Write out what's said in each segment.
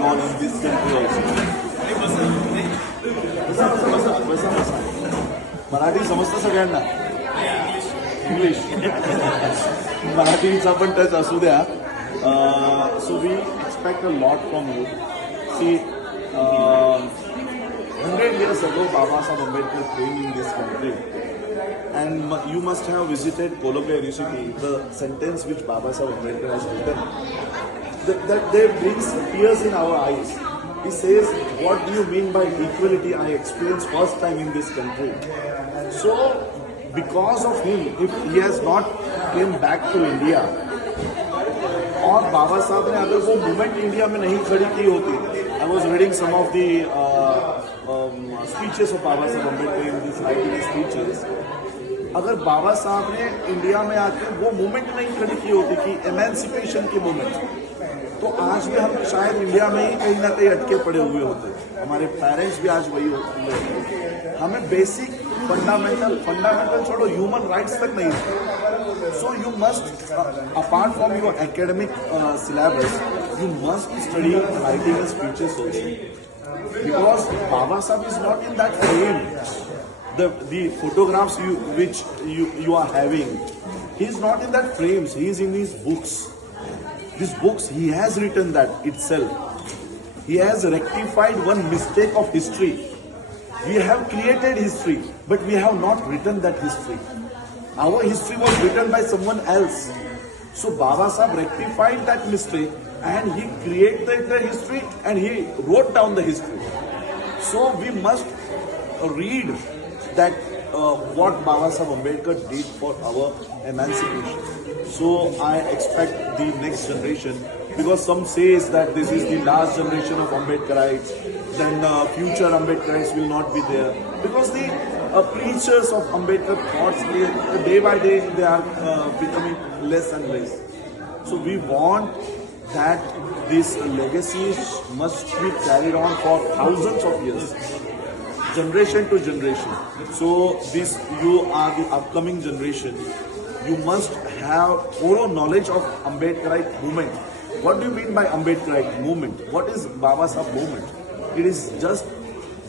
going on in this country also. Marathi समजतं सगळ्यांना, English मराठीचा पण टच असू द्या. So we expect a lot from you. See, 100 years ago, Baba Sahib Ambedkar came in this country, and you must have visited Columbia University. The sentence which Baba Sahib Ambedkar has written, that they brings tears in our eyes. He says, "What do you mean by equality? I experienced first time in this country." So, because of him, if he has not came back to India, और बाबा साहब ने अगर वो movement India में नहीं खड़ी की होती, I was reading some of the speeches of Baba Saheb Ambedkar in this writing speeches, अगर बाबा साहब ने इंडिया में आके वो मूवमेंट नहीं खड़ी की होती कि एमेंसिपेशन की मूवमेंट, तो आज भी हम शायद इंडिया में ही कहीं ना कहीं अटके पड़े हुए होते. हमारे पेरेंट्स भी आज वही होते. हमें बेसिक फंडामेंटल छोड़ो, ह्यूमन राइट्स तक नहीं है. So you must, apart from your academic syllabus, you must study writing and speeches also. Because Baba Sahib is not in that frame. The photographs which you are having, he is not in that frames. He is in his books. These books, he has written that itself. He has rectified one mistake of history. We have created history, but we have not written that history. Our history was written by someone else. So Baba Sahib rectified that mistake and he created the history and he wrote down the history. So we must read that what Baba Sahib Ambedkar did for our emancipation. So I expect the next generation, because some says that this is the last generation of Ambedkarites, then future Ambedkarites will not be there, because the preachers of Ambedkar thoughts, day by day they are becoming less and less. So we want that this legacy must be carried on for thousands of years, generation to generation. So this, you are the upcoming generation. You must have thorough knowledge of Ambedkarite movement. What do you mean by Ambedkarite movement? What is Baba Sahib movement? It is just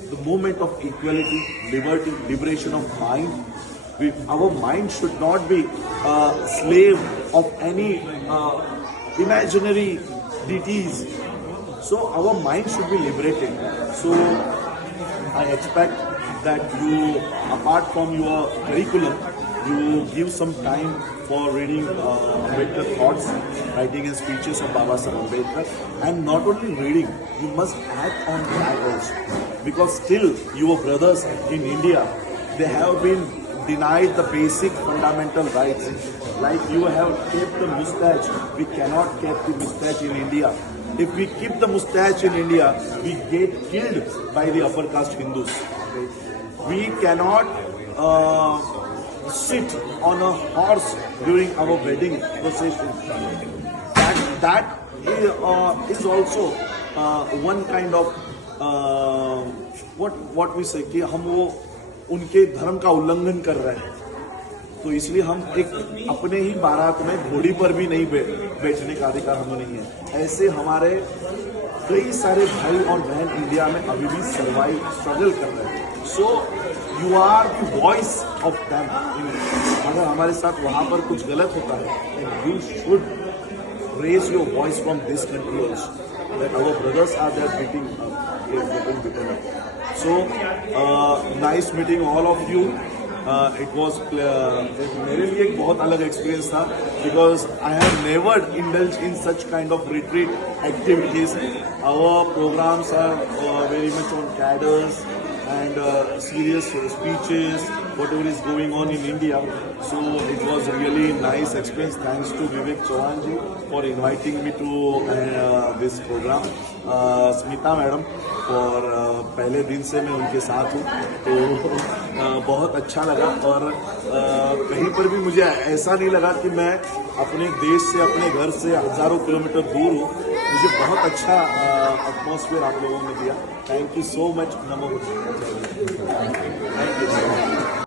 the movement of equality, liberty, liberation of mind. Our mind should not be a slave of any imaginary deities. So our mind should be liberated. So I expect that you, apart from your curriculum, you give some time for reading Ambedkar thoughts, writing and speeches of Baba Sahib Ambedkar, and not only reading, you must act on that also. Because still your brothers in India, they have been denied the basic fundamental rights. Like you have kept the moustache, we cannot keep the moustache in India. If we keep the moustache in India, we get killed by the upper caste Hindus. We cannot sit on a horse during our wedding procession. That is also one kind of what we say कि हम वो उनके धर्म का उल्लंघन कर रहे हैं. तो इसलिए हम एक अपने ही बारात में घोड़ी पर भी नहीं बैठने का अधिकार हमें नहीं है. ऐसे हमारे कई सारे भाई और बहन इंडिया में अभी भी स्ट्रगल कर रहे हैं. So you are the voice of them. अगर हमारे साथ वहाँ पर कुछ गलत होता है, you should raise your voice from this country also, that our brothers are there getting beaten up. So nice meeting all of you. It was मेरे लिए एक बहुत अलग एक्सपीरियंस था, because I have never indulged in such kind of retreat activities. Our programs are very much on cadres and serious speeches, whatever is going on in India. So it was really nice experience. Thanks to Vivek Chauhan ji for inviting me to this program. Smita madam, और पहले दिन से मैं उनके साथ हूँ, तो बहुत अच्छा लगा. और कहीं पर भी मुझे ऐसा नहीं लगा कि मैं अपने देश से, अपने घर से हजारों किलोमीटर दूर हूँ. मुझे बहुत अच्छा एटमॉस्फेयर आप लोगों ने दिया. Thank you so much. Namo. Thank you.